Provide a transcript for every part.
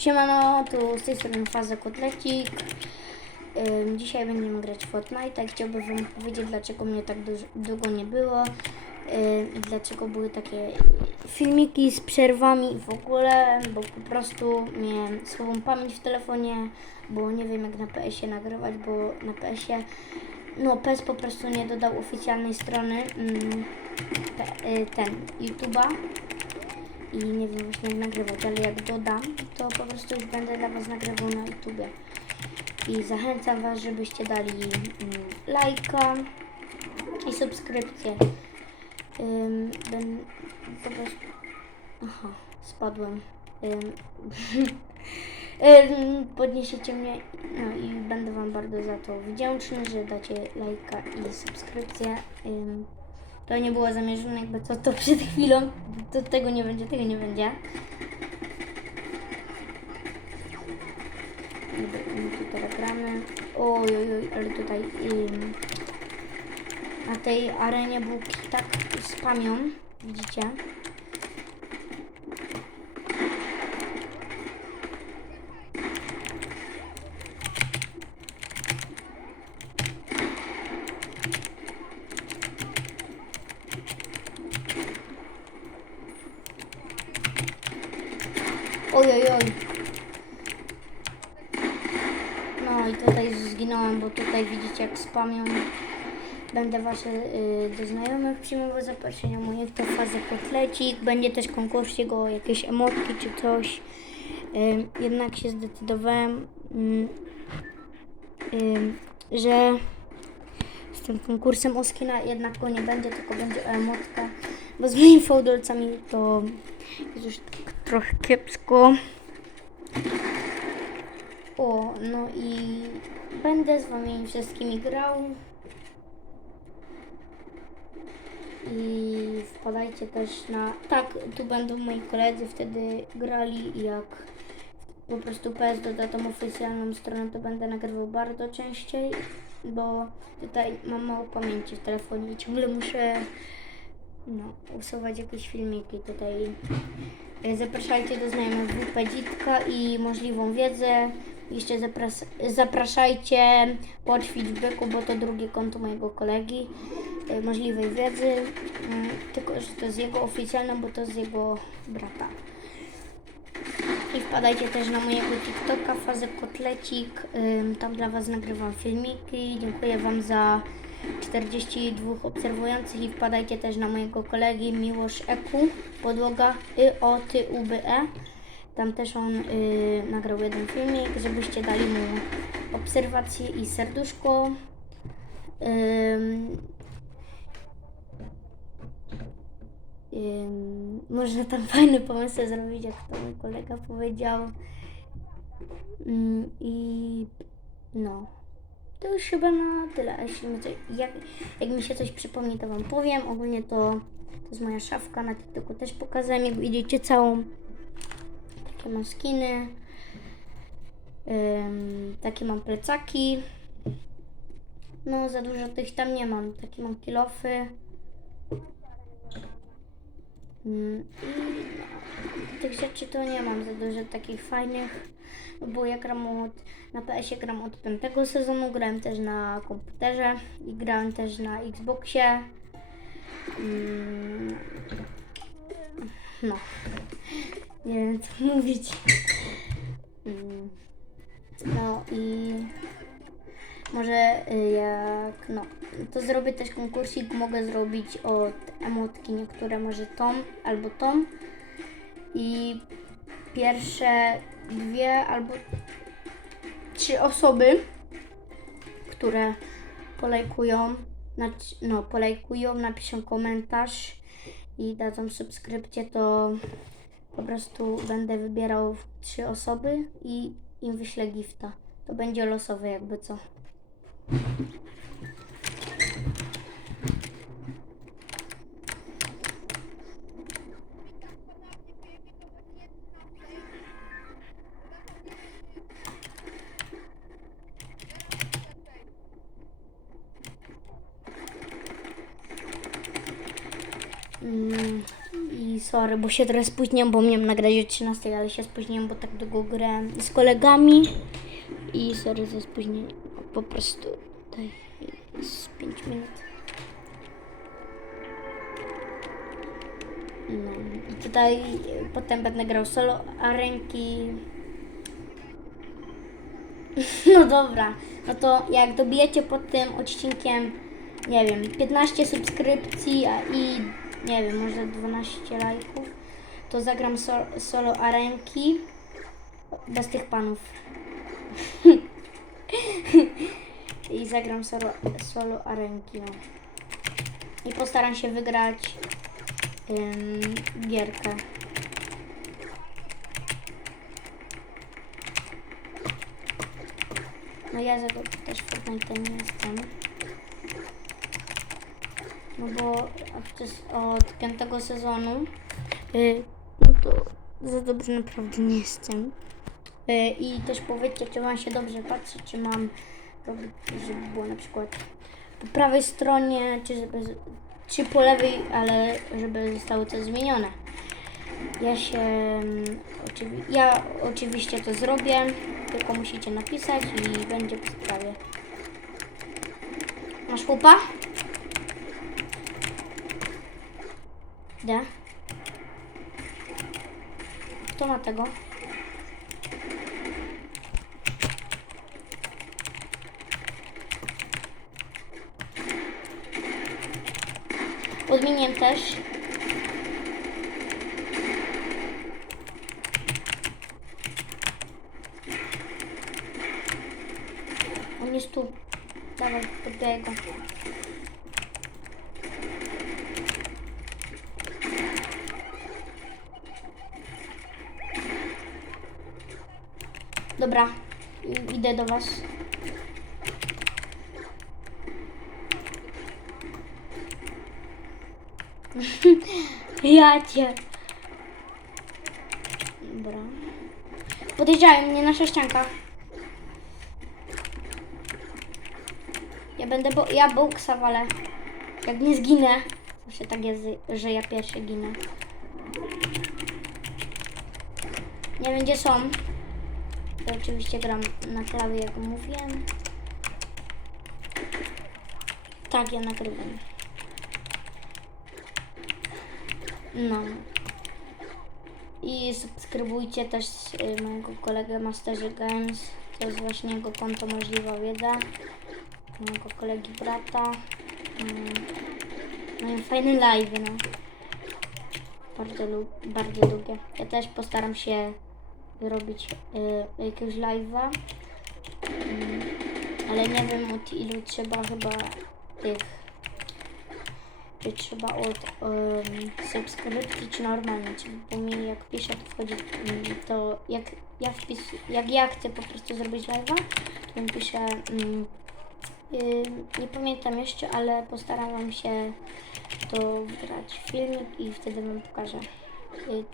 Siemano, tu z tej strony Faza Kotlecik. Dzisiaj będziemy grać w Fortnite. Chciałbym wam powiedzieć, dlaczego mnie tak długo nie było dlaczego były takie filmiki z przerwami w ogóle, bo po prostu miałem słabą pamięć w telefonie, bo nie wiem jak na PS-ie nagrywać, bo na PS-ie no PS po prostu nie dodał oficjalnej strony y, ten YouTube'a i nie wiem właśnie jak nagrywać, ale jak dodam, to po prostu już będę dla Was nagrywał na YouTubie. I zachęcam Was, żebyście dali mm, lajka i subskrypcję. Ym, ben, po prostu... Aha, spadłem. Ym, ym, podniesiecie mnie no i będę Wam bardzo za to wdzięczny, że dacie lajka i subskrypcję. Ym, to nie było zamierzone, jakby to, to przed chwilą. To tego nie będzie, tego nie będzie. Tu teraz. Oj, oj, oj, ale tutaj na tej arenie bułki tak spamią, widzicie? Oj, oj. No i tutaj zginąłem, bo tutaj widzicie jak spamią. Będę wasze y, do znajomych przyjmował zaproszenia moich to fazę kotlecik. Będzie też konkursik o jakieś emotki czy coś. Y, jednak się zdecydowałem, mm, y, że z tym konkursem o skina jednak go nie będzie, tylko będzie o emotka. Bo z moimi fałdolcami to jest już trochę kiepsko. O, no i będę z wami wszystkimi grał. I wpadajcie też na. Tak, tu będą moi koledzy wtedy grali jak po prostu PS doda tą oficjalną stronę, to będę nagrywał bardzo częściej, bo tutaj mam mało pamięci w telefonie i ciągle muszę no, usuwać jakieś filmiki tutaj. E, Zapraszajcie do znajomych WP Dzitka i możliwą wiedzę. Jeszcze zapras- zapraszajcie pod Feedbacku, bo to drugie konto mojego kolegi e, możliwej wiedzy. Mm, Tylko, że to jest jego oficjalne, bo to z jego brata. I wpadajcie też na mojego TikToka, Fazę Kotlecik. Tam dla Was nagrywam filmiki. Dziękuję Wam za 42 obserwujących i wpadajcie też na mojego kolegi Miłosz Eku, podłoga y o ty u b e. Tam też on y, nagrał jeden filmik, żebyście dali mu obserwację i serduszko. Ym, Ym, można tam fajne pomysły zrobić, jak to mój kolega powiedział. Ym, I no, to już chyba na tyle. A Jeśli mi coś, jak, jak mi się coś przypomni, to Wam powiem. Ogólnie to, to jest moja szafka. Na TikToku też pokazałem, jak widzicie całą. Takie mam skiny. Ym, takie mam plecaki. No, za dużo tych tam nie mam. Takie mam kilofy. Mm, I no, tych rzeczy to nie mam za dużo takich fajnych, bo ja gram od, na PS-ie gram od piątego sezonu, grałem też na komputerze i grałem też na Xboxie. Mm, no, nie wiem co mówić. Mm, no i może y, jak, no, to zrobię też konkursik, mogę zrobić od emotki niektóre, może tą albo tą. I pierwsze dwie albo trzy osoby, które polajkują, no, polajkują, napiszą komentarz i dadzą subskrypcję, to po prostu będę wybierał trzy osoby i im wyślę gifta. To będzie losowe jakby co. Mm, I Sorry, bo się trochę spóźniłem, bo miałem nagrać o 13, ale się spóźniłem, bo tak długo grałem z kolegami. I sorry za spóźnienie. Po prostu tutaj z 5 minut. No i tutaj potem będę grał solo arenki. No dobra, no to jak dobijecie pod tym odcinkiem, nie wiem, 15 subskrypcji a i nie wiem, może 12 lajków, to zagram so, solo arenki bez tych panów. I zagram solo, solo arenki. No. I postaram się wygrać ym, gierkę. No ja za to też Fortnite nie jestem. No bo od, piątego sezonu y, no to za dobrze naprawdę nie jestem. Y, I też powiedzcie, czy wam się dobrze patrzy, czy mam robić, żeby było na przykład po prawej stronie, czy, żeby, czy po lewej, ale żeby zostało coś zmienione. Ja się mm, oczywi- ja oczywiście to zrobię, tylko musicie napisać i będzie po sprawie. Masz chłopa? Gdzie? Kto ma tego? Odmieniłem też. On jest tu. Dawaj, podbijaj go. Dobra, idę do was. ja cię. Dobra. Podjeżdżają mnie na sześciankach. Ja będę, bo ja boksa walę. Jak nie zginę. Zawsze tak jest, że ja pierwszy ginę. Nie gdzie są. Ja oczywiście gram na klawie, jak mówiłem. Tak, ja nagrywam. No. I subskrybujcie też y, mojego kolegę Masterzy Games. To jest właśnie jego konto Możliwa Wiedza. Mojego kolegi brata. Mm. I fajne live, no. Bardzo, lu- bardzo lubię. Ja też postaram się zrobić y, jakiegoś live'a. Mm, ale nie wiem od ilu trzeba chyba tych czy trzeba od um, subskrypcji, czy normalnie, czy bo mi jak piszę, to wchodzi, mm, to jak ja wpis, jak ja chcę po prostu zrobić live'a, to mi piszę, mm, y, nie pamiętam jeszcze, ale postarałam się to wygrać w filmik i wtedy wam pokażę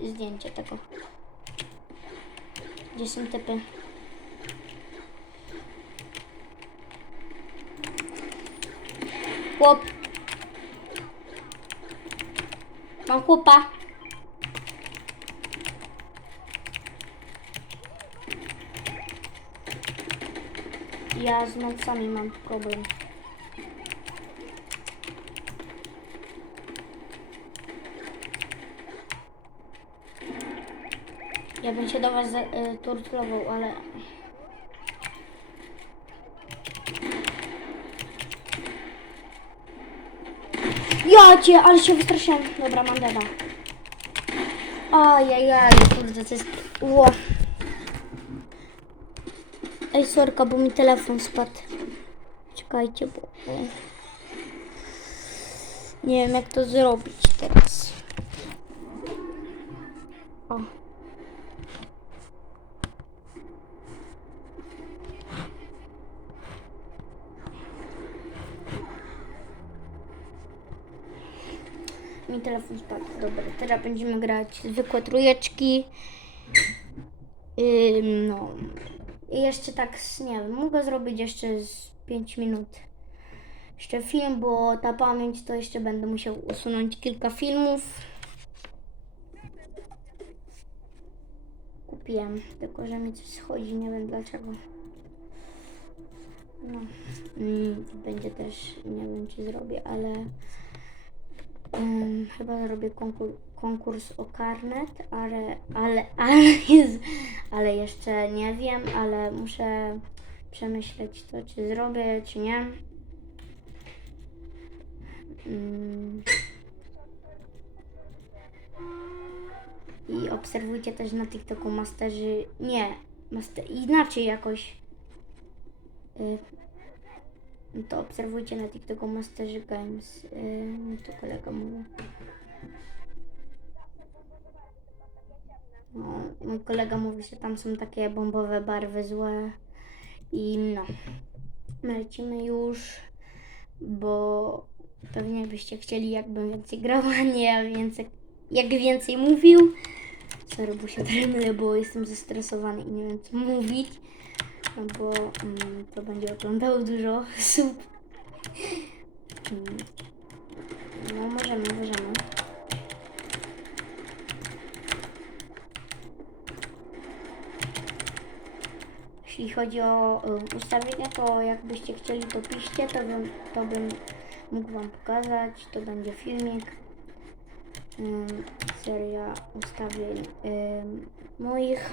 y, zdjęcie tego. Gdzie są typy? Chłop. Mam chłopa. Ja z nocami mam problem. Ja bym się do was y, turtlował, ale... Ja cię, ale się wystraszyłem. Dobra, mam deda. Ajajaj, kurde, to jest... Ło. Ej, sorka, bo mi telefon spadł. Czekajcie, bo... Nie wiem, jak to zrobić teraz. O. Mi telefon spadł. Dobra, teraz będziemy grać zwykłe trójeczki. Ym, no. I jeszcze tak, nie wiem, mogę zrobić jeszcze z 5 minut. Jeszcze film, bo ta pamięć to jeszcze będę musiał usunąć kilka filmów. kupiłem, tylko że mi coś schodzi, nie wiem dlaczego. No, mm, będzie też, nie wiem czy zrobię, ale em, chyba zrobię konkur, konkurs o karnet, ale, ale, ale, jest, ale jeszcze nie wiem, ale muszę przemyśleć to, czy zrobię, czy nie. Mm. I obserwujcie też na TikToku masterzy. Nie, master, inaczej jakoś. Y, to obserwujcie na TikToku Masterzy Games. Y, mi to kolega mówi. Mój kolega mówi, że tam są takie bombowe barwy złe. I no. My lecimy już, bo pewnie byście chcieli, jakbym więcej grała, nie więcej, jak więcej mówił. Sorry, bo się mylę, bo jestem zestresowany i nie wiem co mówić. No bo mm, to będzie oglądało dużo osób. Mm. No możemy, możemy. Jeśli chodzi o y, ustawienia, to jakbyście chcieli to piszcie, to bym, to bym mógł Wam pokazać. To będzie filmik. Ym, seria ustawień ym, moich.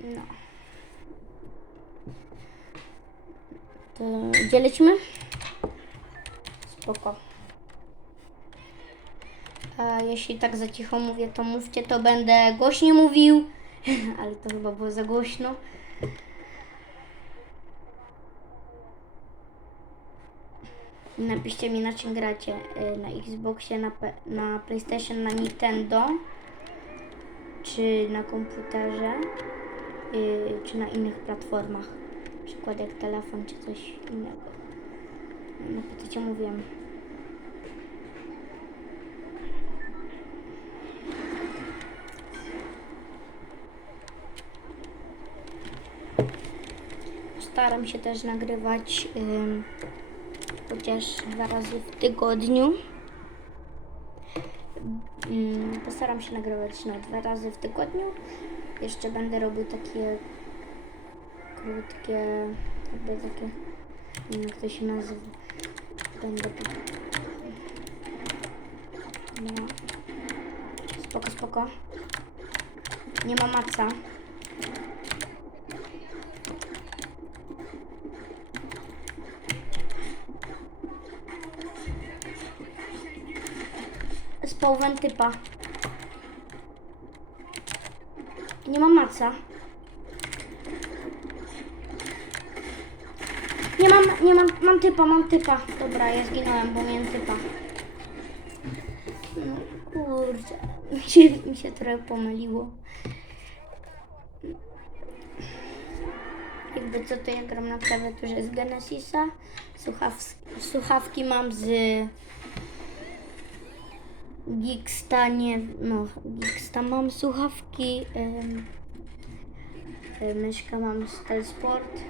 No. To gdzie? Spoko. A jeśli tak za cicho mówię, to mówcie, to będę głośniej mówił. Ale to chyba było za głośno. Napiszcie mi na czym gracie. y, Na Xboxie, na, na PlayStation, na Nintendo. Czy na komputerze. y, Czy na innych platformach. Na przykład jak telefon, czy coś innego. No pytacie, mówiłem. Staram się też nagrywać chociaż dwa razy w tygodniu. Ym, postaram się nagrywać na dwa razy w tygodniu. Jeszcze będę robił takie krótkie, jakby takie, nie wiem jak to się nazywa. Będę. No. Spoko, spoko. Nie ma maca. Spał wentypa. Nie ma maca. Nie mam, nie mam, mam typa, mam typa. Dobra, ja zginąłem, bo miałem typa. No kurczę, mi się, mi się trochę pomyliło. Jakby co to ja gram na klawiaturze z Genesisa. Słuchaw, słuchawki mam z Gigsta, nie, no Gigsta mam słuchawki. Ym, y, myszkę mam z Telsport.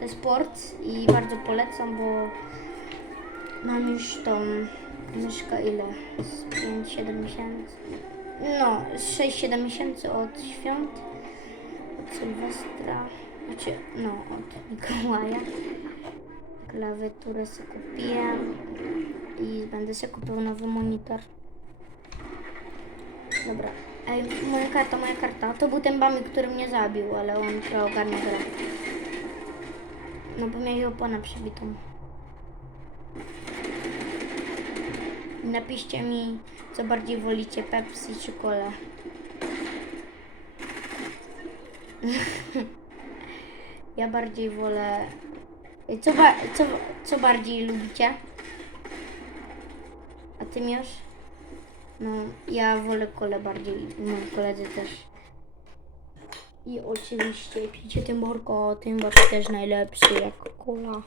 Telsport i bardzo polecam, bo mam już tą myszkę ile? Z 5-7 miesięcy. No, z 6-7 miesięcy od świąt, od Sylwestra, znaczy, no, od Mikołaja. Klawiaturę sobie kupiłem i będę sobie kupił nowy monitor. Dobra. Ej, moja karta, moja karta. To był ten Bami, który mnie zabił, ale on trochę ogarnia grę. No bo miał oponę przybitą. Napiszcie mi, co bardziej wolicie, Pepsi czy Cola. ja bardziej wolę... Co, ba... co, co bardziej lubicie? A ty miesz? No, ja wolę kole bardziej, moi koledzy też. I oczywiście pijcie tym borko, tym borko też najlepszy jak kola.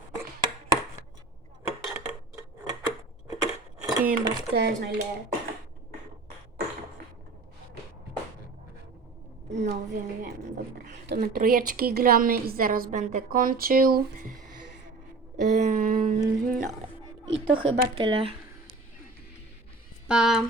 Tym też najlepszy. No wiem, wiem, dobra. To my trójeczki gramy i zaraz będę kończył. Ym, no i to chyba tyle. 八